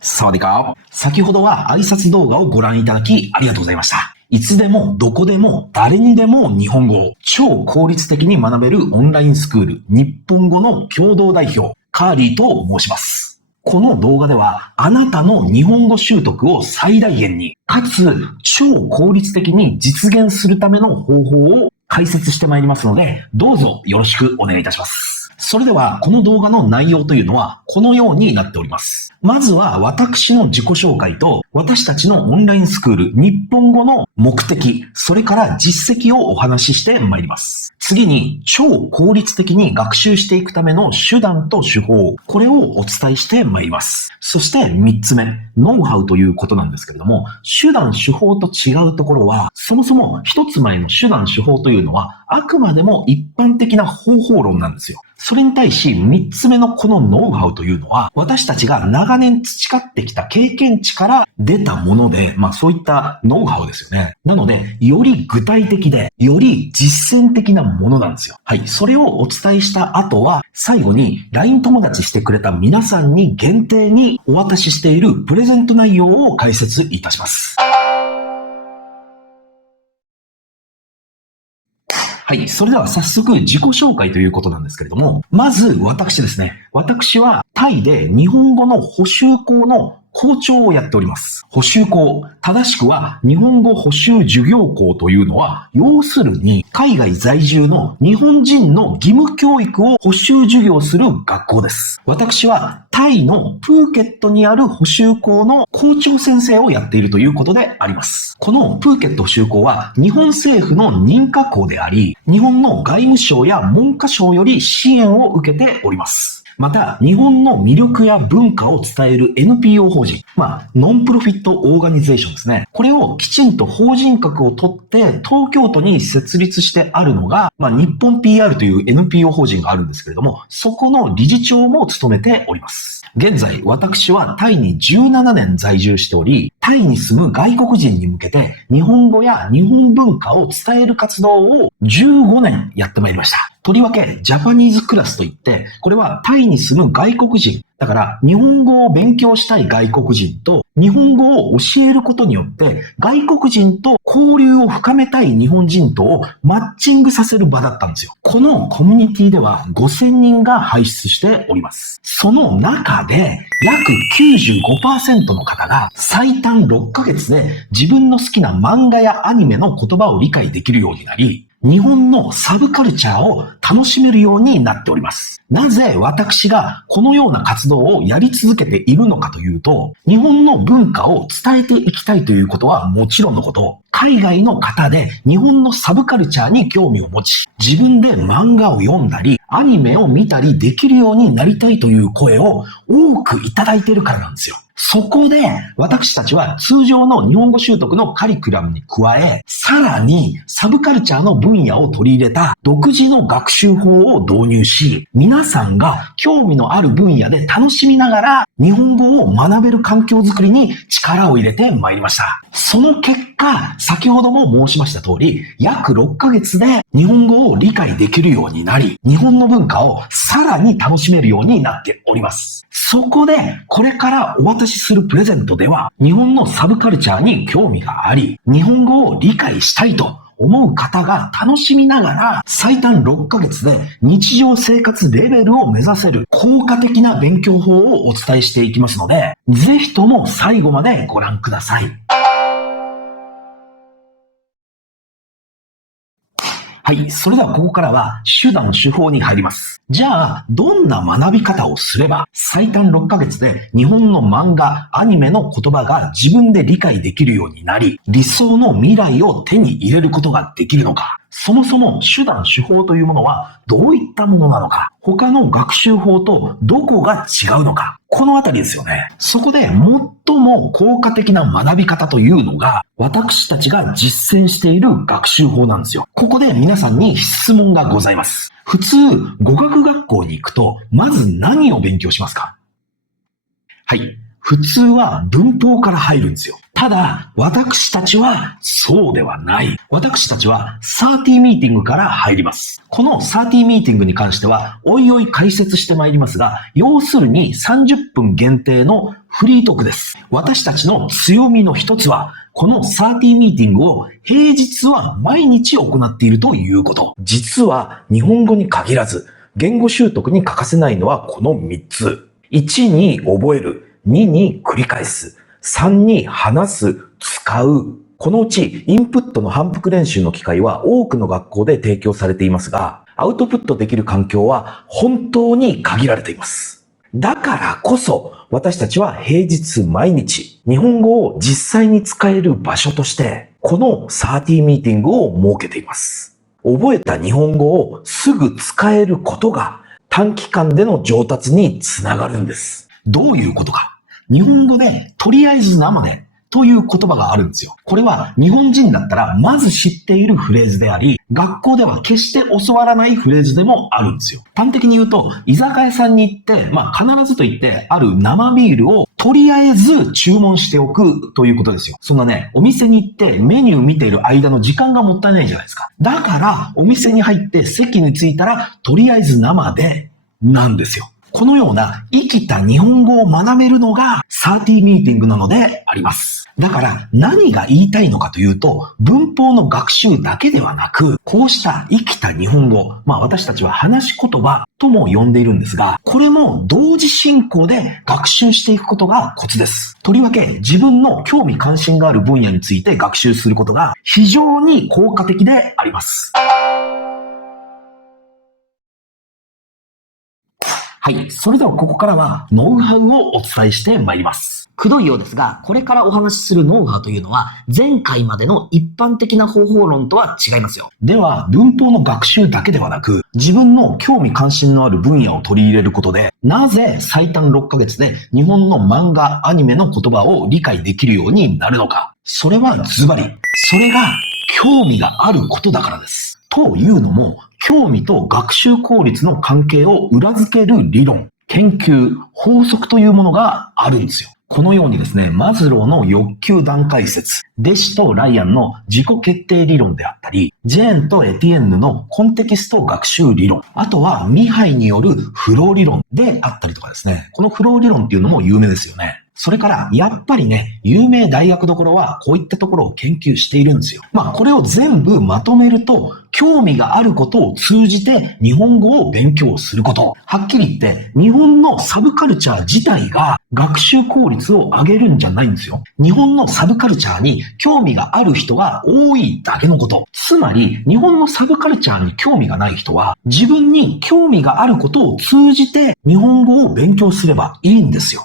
サワディカー。先ほどは挨拶動画をご覧いただきありがとうございました。いつでもどこでも誰にでも日本語を超効率的に学べるオンラインスクール日本語の共同代表カーリーと申します。この動画ではあなたの日本語習得を最大限にかつ超効率的に実現するための方法を解説してまいりますのでどうぞよろしくお願いいたします。それではこの動画の内容というのはこのようになっております。まずは私の自己紹介と私たちのオンラインスクール日本語の目的、それから実績をお話ししてまいります。次に超効率的に学習していくための手段と手法、これをお伝えしてまいります。そして3つ目、ノウハウということなんですけれども、手段手法と違うところは、そもそも1つ前の手段手法というのはあくまでも一般的な方法論なんですよ。それに対し3つ目のこのノウハウというのは私たちが長年培ってきた経験値から出たもので、そういったノウハウですよね。なので、より具体的で、より実践的なものなんですよ。はい。それをお伝えした後は、最後に LINE 友達してくれた皆さんに限定にお渡ししているプレゼント内容を解説いたします。はい。それでは早速自己紹介ということなんですけれども、まず私ですね。私はタイで日本語の補習校の校長をやっております。補習校、正しくは日本語補習授業校というのは、要するに海外在住の日本人の義務教育を補習授業する学校です。私はタイのプーケットにある補習校の校長先生をやっているということであります。このプーケット補習校は日本政府の認可校であり、日本の外務省や文科省より支援を受けております。また、日本の魅力や文化を伝える NPO 法人、ノンプロフィットオーガニゼーションですね。これをきちんと法人格を取って東京都に設立してあるのが、日本 PR という NPO 法人があるんですけれども、そこの理事長も務めております。現在、私はタイに17年在住しており、タイに住む外国人に向けて日本語や日本文化を伝える活動を15年やってまいりました。とりわけ、ジャパニーズクラスといって、これはタイに住む外国人、だから日本語を勉強したい外国人と日本語を教えることによって外国人と交流を深めたい日本人とをマッチングさせる場だったんですよ。このコミュニティでは5000人が輩出しております。その中で約 95% の方が最短6ヶ月で自分の好きな漫画やアニメの言葉を理解できるようになり、日本のサブカルチャーを楽しめるようになっております。なぜ私がこのような活動をやり続けているのかというと、日本の文化を伝えていきたいということはもちろんのこと、海外の方で日本のサブカルチャーに興味を持ち、自分で漫画を読んだり、アニメを見たりできるようになりたいという声を多くいただいているからなんですよ。そこで私たちは通常の日本語習得のカリキュラムに加え、さらにサブカルチャーの分野を取り入れた独自の学習法を導入し、皆さんが興味のある分野で楽しみながら日本語を学べる環境づくりに力を入れてまいりました。その結果、先ほども申しました通り、約6ヶ月で日本語を理解できるようになり、日本の文化をさらに楽しめるようになっております。そこで、これからお渡しするプレゼントでは、日本のサブカルチャーに興味があり、日本語を理解したいと思う方が楽しみながら、最短6ヶ月で日常生活レベルを目指せる効果的な勉強法をお伝えしていきますので、ぜひとも最後までご覧ください。はい。それではここからは手段手法に入ります。じゃあ、どんな学び方をすれば最短6ヶ月で日本の漫画、アニメの言葉が自分で理解できるようになり、理想の未来を手に入れることができるのか。そもそも手段手法というものはどういったものなのか。他の学習法とどこが違うのか。このあたりですよね。そこで最も効果的な学び方というのが私たちが実践している学習法なんですよ。ここで皆さんに質問がございます。普通、語学学校に行くとまず何を勉強しますか？はい。普通は文法から入るんですよ。ただ、私たちはそうではない。私たちは30ミーティングから入ります。この30ミーティングに関しては、おいおい解説してまいりますが、要するに30分限定のフリートークです。私たちの強みの一つは、この30ミーティングを平日は毎日行っているということ。実は日本語に限らず、言語習得に欠かせないのはこの3つ。1に覚える、2に繰り返す、3に話す、使う。このうちインプットの反復練習の機会は多くの学校で提供されていますが、アウトプットできる環境は本当に限られています。だからこそ私たちは平日毎日日本語を実際に使える場所としてこの30ミーティングを設けています。覚えた日本語をすぐ使えることが短期間での上達につながるんです。どういうことか。日本語でとりあえず生でという言葉があるんですよ。これは日本人だったらまず知っているフレーズであり、学校では決して教わらないフレーズでもあるんですよ。端的に言うと、居酒屋さんに行って、必ずと言ってある生ビールをとりあえず注文しておくということですよ。そんなね、お店に行ってメニュー見ている間の時間がもったいないじゃないですか。だから、お店に入って席に着いたら、とりあえず生で、なんですよ。このような生きた日本語を学べるのが30ミーティングなのであります。だから何が言いたいのかというと、文法の学習だけではなく、こうした生きた日本語、私たちは話し言葉とも呼んでいるんですが、これも同時進行で学習していくことがコツです。とりわけ自分の興味関心がある分野について学習することが非常に効果的であります。はい。それではここからはノウハウをお伝えしてまいります。くどいようですが、これからお話しするノウハウというのは、前回までの一般的な方法論とは違いますよ。では、文法の学習だけではなく、自分の興味関心のある分野を取り入れることで、なぜ最短6ヶ月で日本の漫画、アニメの言葉を理解できるようになるのか。それはズバリ、それが興味があることだからです。というのも、興味と学習効率の関係を裏付ける理論、研究、法則というものがあるんですよ。このようにですね、マズローの欲求段階説、デシとライアンの自己決定理論であったり、ジェーンとエティエンヌのコンテキスト学習理論、あとはミハイによるフロー理論であったりとかですね、このフロー理論っていうのも有名ですよね。それから、やっぱりね、有名大学どころはこういったところを研究しているんですよ。これを全部まとめると、興味があることを通じて日本語を勉強すること。はっきり言って、日本のサブカルチャー自体が学習効率を上げるんじゃないんですよ。日本のサブカルチャーに興味がある人が多いだけのこと。つまり、日本のサブカルチャーに興味がない人は、自分に興味があることを通じて日本語を勉強すればいいんですよ。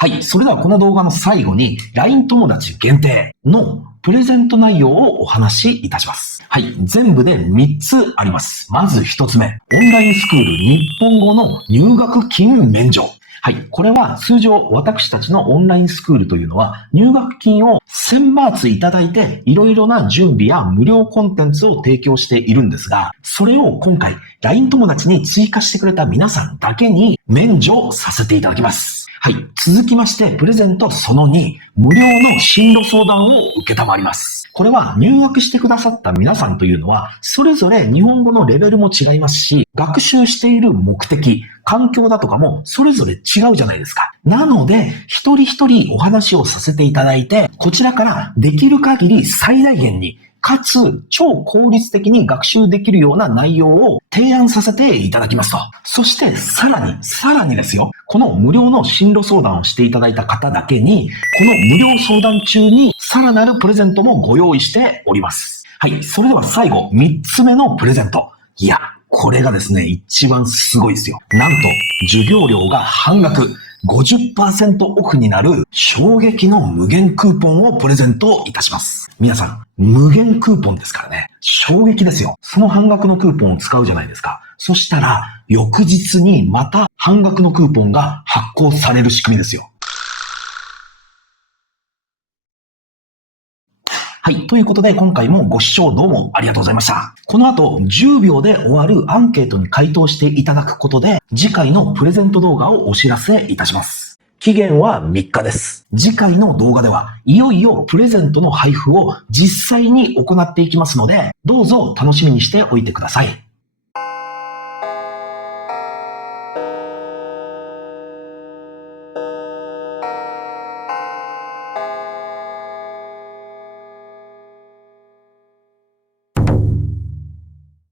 はい。それではこの動画の最後に LINE 友達限定のプレゼント内容をお話しいたします。はい。全部で3つあります。まず1つ目。オンラインスクール日本語の入学金免除。はい。これは通常私たちのオンラインスクールというのは入学金を1000バーツいただいていろいろな準備や無料コンテンツを提供しているんですが、それを今回 LINE 友達に追加してくれた皆さんだけに免除させていただきます。はい。続きまして、プレゼントその2、無料の進路相談を受けたまります。これは入学してくださった皆さんというのは、それぞれ日本語のレベルも違いますし、学習している目的、環境だとかもそれぞれ違うじゃないですか。なので、一人一人お話をさせていただいて、こちらからできる限り最大限に、かつ超効率的に学習できるような内容を提案させていただきますと。そしてさらにですよ、この無料の進路相談をしていただいた方だけに、この無料相談中にさらなるプレゼントもご用意しております。はい、それでは最後、3つ目のプレゼント。いや、これがですね、一番すごいですよ。なんと、授業料が半額。50% オフになる衝撃の無限クーポンをプレゼントいたします。皆さん、無限クーポンですからね。衝撃ですよ。その半額のクーポンを使うじゃないですか。そしたら、翌日にまた半額のクーポンが発行される仕組みですよ。はい。ということで、今回もご視聴どうもありがとうございました。この後、10秒で終わるアンケートに回答していただくことで、次回のプレゼント動画をお知らせいたします。期限は3日です。次回の動画では、いよいよプレゼントの配布を実際に行っていきますので、どうぞ楽しみにしておいてください。